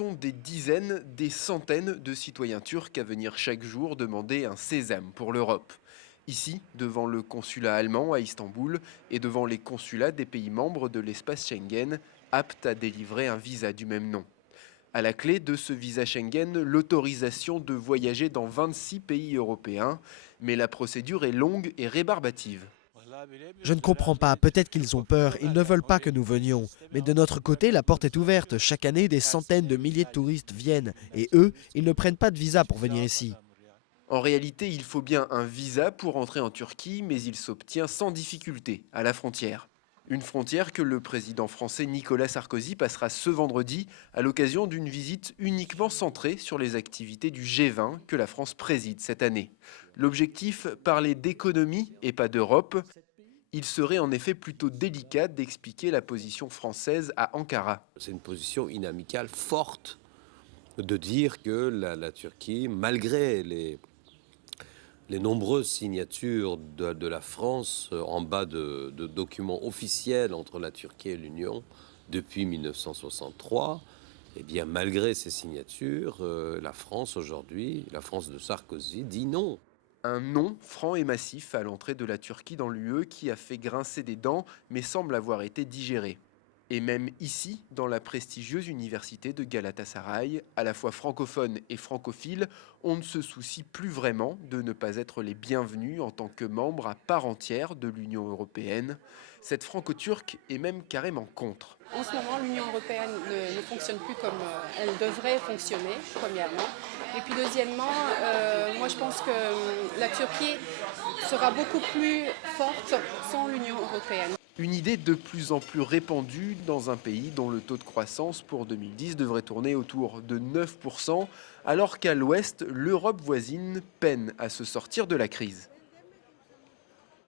sont des dizaines, des centaines de citoyens turcs à venir chaque jour demander un sésame pour l'Europe. Ici, devant le consulat allemand à Istanbul et devant les consulats des pays membres de l'espace Schengen, aptes à délivrer un visa du même nom. À la clé de ce visa Schengen, l'autorisation de voyager dans 26 pays européens, mais la procédure est longue et rébarbative. Je ne comprends pas, peut-être qu'ils ont peur, ils ne veulent pas que nous venions. Mais de notre côté, la porte est ouverte. Chaque année, des centaines de milliers de touristes viennent. Et eux, ils ne prennent pas de visa pour venir ici. En réalité, il faut bien un visa pour entrer en Turquie, mais il s'obtient sans difficulté à la frontière. Une frontière que le président français Nicolas Sarkozy passera ce vendredi à l'occasion d'une visite uniquement centrée sur les activités du G20 que la France préside cette année. L'objectif, parler d'économie et pas d'Europe. Il serait en effet plutôt délicat d'expliquer la position française à Ankara. C'est une position inamicale forte de dire que la Turquie, malgré les nombreuses signatures de la France en bas de documents officiels entre la Turquie et l'Union depuis 1963, eh bien, malgré ces signatures, la France aujourd'hui, la France de Sarkozy, dit non. Un non franc et massif à l'entrée de la Turquie dans l'UE qui a fait grincer des dents mais semble avoir été digéré. Et même ici, dans la prestigieuse université de Galatasaray, à la fois francophone et francophile, on ne se soucie plus vraiment de ne pas être les bienvenus en tant que membre à part entière de l'Union européenne. Cette franco-turque est même carrément contre. En ce moment, l'Union européenne ne fonctionne plus comme elle devrait fonctionner, premièrement. Et puis deuxièmement, moi je pense que la Turquie sera beaucoup plus forte sans l'Union européenne. Une idée de plus en plus répandue dans un pays dont le taux de croissance pour 2010 devrait tourner autour de 9%, alors qu'à l'ouest, l'Europe voisine peine à se sortir de la crise.